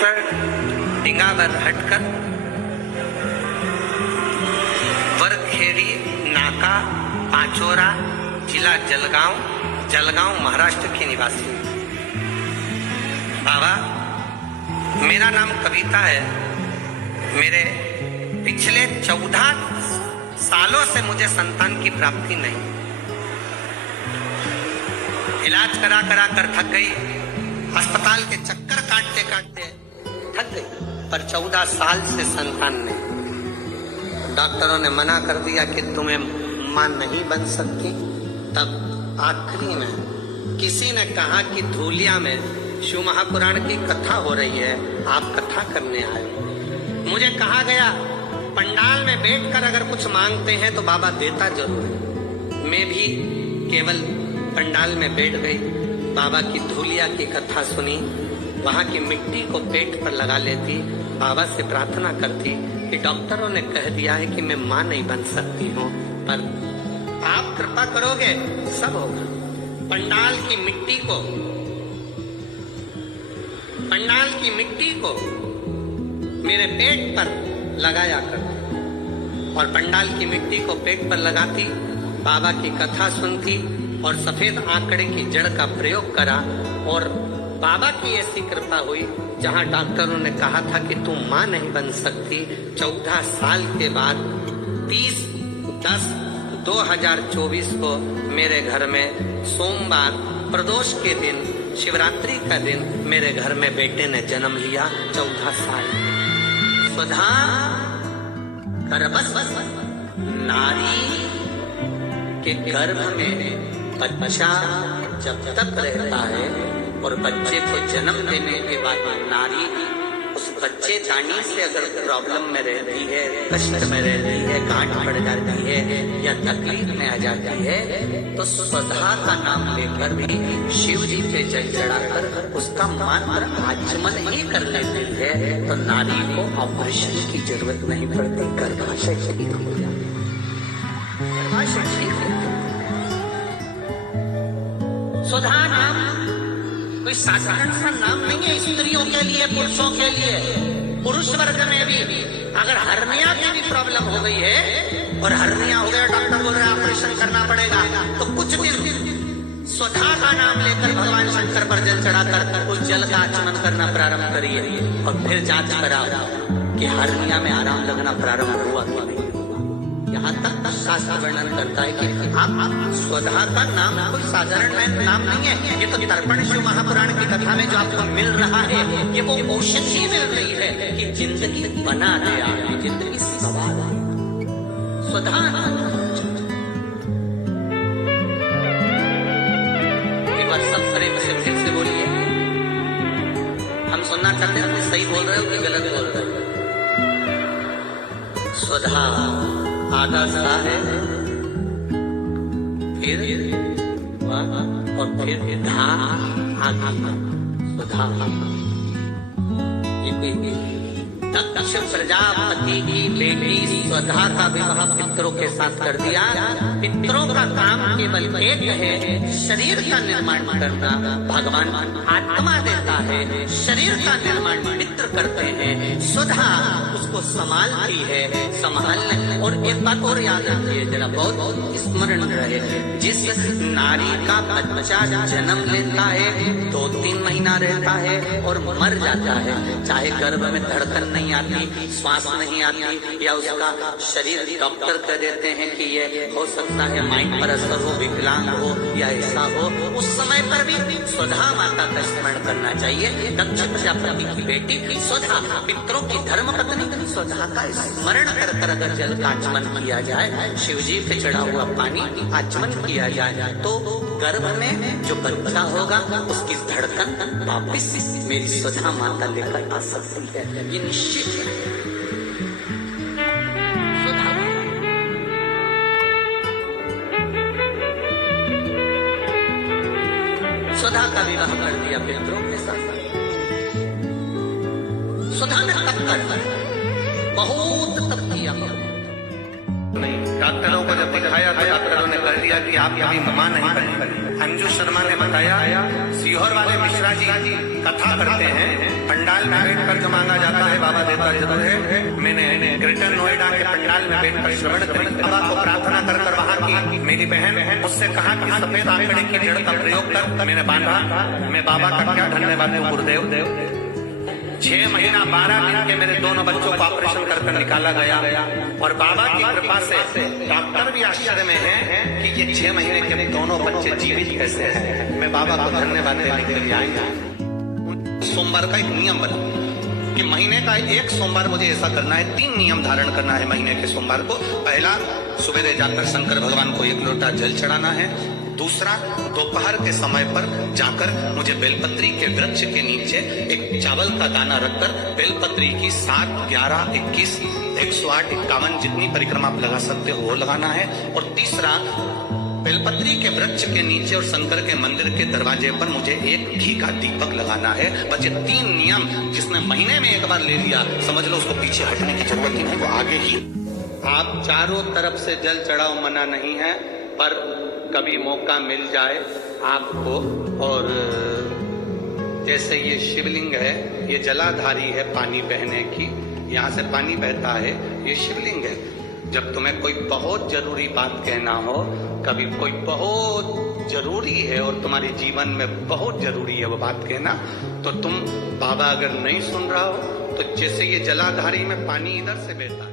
तारकेश्वर डिंगावर हटकर वरखेड़ी नाका पाचोरा जिला जलगांव महाराष्ट्र की निवासी हूँ। बाबा, मेरा नाम कविता है। मेरे पिछले 14 सालों से मुझे संतान की प्राप्ति नहीं। इलाज करा कर थक गई, अस्पताल के चक्कर काटते काटते थक गई, पर 14 साल से संतान नहीं। डॉक्टरों ने मना कर दिया कि तुम्हें मां नहीं बन सकती। तब आखिरी में किसी ने कहा कि धूलिया में शिव महापुराण की कथा हो रही है, आप कथा करने आए। मुझे कहा गया पंडाल में बैठकर अगर कुछ मांगते हैं तो बाबा देता जरूर है। मैं भी केवल पंडाल में बैठ गई, बाबा की धूलिया की कथा सुनी, वहां की मिट्टी को पेट पर लगा लेती, बाबा से प्रार्थना करती कि डॉक्टरों ने कह दिया है कि मैं मां नहीं बन सकती हूँ, पर आप कृपा करोगे सब होगा। पंडाल की मिट्टी को मेरे पेट पर लगाया करती और पंडाल की मिट्टी को पेट पर लगाती, बाबा की कथा सुनती और सफेद आंकड़े की जड़ का प्रयोग करा। और बाबा की ऐसी कृपा हुई, जहां डॉक्टरों ने कहा था कि तुम मां नहीं बन सकती, 14 साल के बाद 30/10/2024 को मेरे घर में सोमवार प्रदोष के दिन, शिवरात्रि का दिन, मेरे घर में बेटे ने जन्म लिया। 14 साल स्वधा गर्भस्थ नारी के गर्भ में बच्चा जब तक रहता है और बच्चे को जन्म देने के बाद नारी उस बच्चे दानी से अगर प्रॉब्लम में रहती है, कष्ट में रहती है, गांठ पड़ जाती है या तकलीफ में आ जाती है, तो स्वधा का नाम लेकर भी शिव जी पे जल चढ़ाकर उसका मात्र आचमन ही कर लेती है, तो नारी को ऑपरेशन की जरूरत नहीं पड़ती, गर्भाशय ठीक हो जाती है। गर्भाशय ठीक हो। स्वधा नाम कोई साधारण सा नाम नहीं है, स्त्रियों के लिए, पुरुषों के लिए। पुरुष वर्ग में भी अगर हर्निया की भी प्रॉब्लम हो गई है और हर्निया हो गया, डॉक्टर बोल रहे हैं ऑपरेशन करना पड़ेगा, तो कुछ दिन स्वधा का नाम लेकर भगवान शंकर पर जल चढ़ाकर उस जल का आचमन करना प्रारंभ करिए और फिर जांच कराओ कि हर्निया में आराम लगना प्रारंभ हुआ कि नहीं। यहाँ तक शास्त्र वर्णन करता है कि आप स्वधा का नाम कोई साधारण नाम नहीं है। ये तो तर्पण शिव महापुराण की कथा में जो आपको मिल रहा है, ये वो औषधि मिल रही है कि जिंदगी बना दे, आपकी जिंदगी सवाल। स्वधा एक बार सब प्रेम से फिर से बोलिए, हम सुनना चाहते हैं कि सही बोल रहे हो कि गलत बोल रहे हो। स्वधा आधा सा है, फिर और फिर धा आधा सुधा। दक्ष प्रजापति की बेटी स्वधा का विवाह पितरों के साथ कर दिया। पितरों का काम केवल एक है, शरीर का निर्माण करना। भगवान आत्मा देता है, शरीर का निर्माण पितृ करते हैं। स्वधा उसको संभालती है, संभालने। और एक बात और याद रखिए जरा, बहुत स्मरण रहे, जिस नारी का बच्चा जन्म लेता है, 2-3 महीना रहता है और मर जाता है, चाहे गर्भ में धड़कन नहीं आती, श्वास नहीं आती, या उसका शरीर डॉक्टर कह देते हैं कि ये हो सकता है माइंड पर असर हो, विकलांग हो या ऐसा हो, उस समय पर भी स्वधा माता का स्मरण करना चाहिए। दक्ष प्रजापति की बेटी स्वधा, पितरों की धर्म पत्नी स्वधा का स्मरण कर अगर जल का आचमन किया जाए, शिव जी पे चढ़ा हुआ पानी आचमन किया जाए, तो गर्भ में जो बच्चा होगा उसकी धड़कन वापिस मेरी स्वधा माता लेकर आ सकती है, ये निश्चित है। स्वधा का विवाह कर दिया पितरों के साथ। स्वधा ने तप कर बहुत तप किया, डॉक्टरों को जब दिखाया तो डॉक्टरों ने कह दिया कि आप कभी मां नहीं बनेंगे। अंजू शर्मा ने बताया सीहोर वाले मिश्रा जी कथा करते हैं, पंडाल में बैठकर जो मांगा जाता है बाबा देता जरूर है। मैंने ग्रेटर नोएडा के पंडाल में बैठकर श्रवण करी, बाबा को प्रार्थना कर वहां की मेरी बहन उससे कहा कि सफेद आंकड़े की जड़ का प्रयोग कर। मैंने बांधा, मैं बाबा का क्या धन्यवाद हूँ गुरुदेव। 6 महीना 12 दिन के मेरे दोनों बच्चों को ऑपरेशन कर निकाला गया और बाबा की कृपा से डॉक्टर भी आश्चर्य में है कि ये 6 महीने के दोनों बच्चे जीवित कैसे हैं। मैं बाबा को धन्यवाद देने के लिए आया। सोमवार का एक नियम बना कि महीने का एक सोमवार मुझे ऐसा करना है, 3 नियम धारण करना है महीने के सोमवार को। पहला, सुबह जाकर शंकर भगवान को 1 लोटा जल चढ़ाना है। दूसरा, दोपहर के समय पर जाकर मुझे बेलपत्री के वृक्ष के नीचे एक चावल का दाना रखकर बेलपत्री की 7, 11, 21, 108, 51 जितनी परिक्रमा आप लगा सकते हो वो लगाना है। और तीसरा, बेलपत्री के वृक्ष के नीचे और शंकर के मंदिर के दरवाजे पर मुझे एक घी का दीपक लगाना है। बस ये 3 नियम जिसने महीने में एक बार ले लिया, समझ लो उसको पीछे हटने की जरूरत ही नहीं, वो आगे ही। आप चारों तरफ से जल चढ़ाओ, मना नहीं है, पर कभी मौका मिल जाए आपको। और जैसे ये शिवलिंग है, ये जलाधारी है पानी बहने की, यहाँ से पानी बहता है, ये शिवलिंग है। जब तुम्हें कोई बहुत जरूरी बात कहना हो, कभी कोई बहुत जरूरी है और तुम्हारे जीवन में बहुत जरूरी है वो बात कहना, तो तुम बाबा अगर नहीं सुन रहा हो तो जैसे ये जलाधारी में पानी इधर से बहता है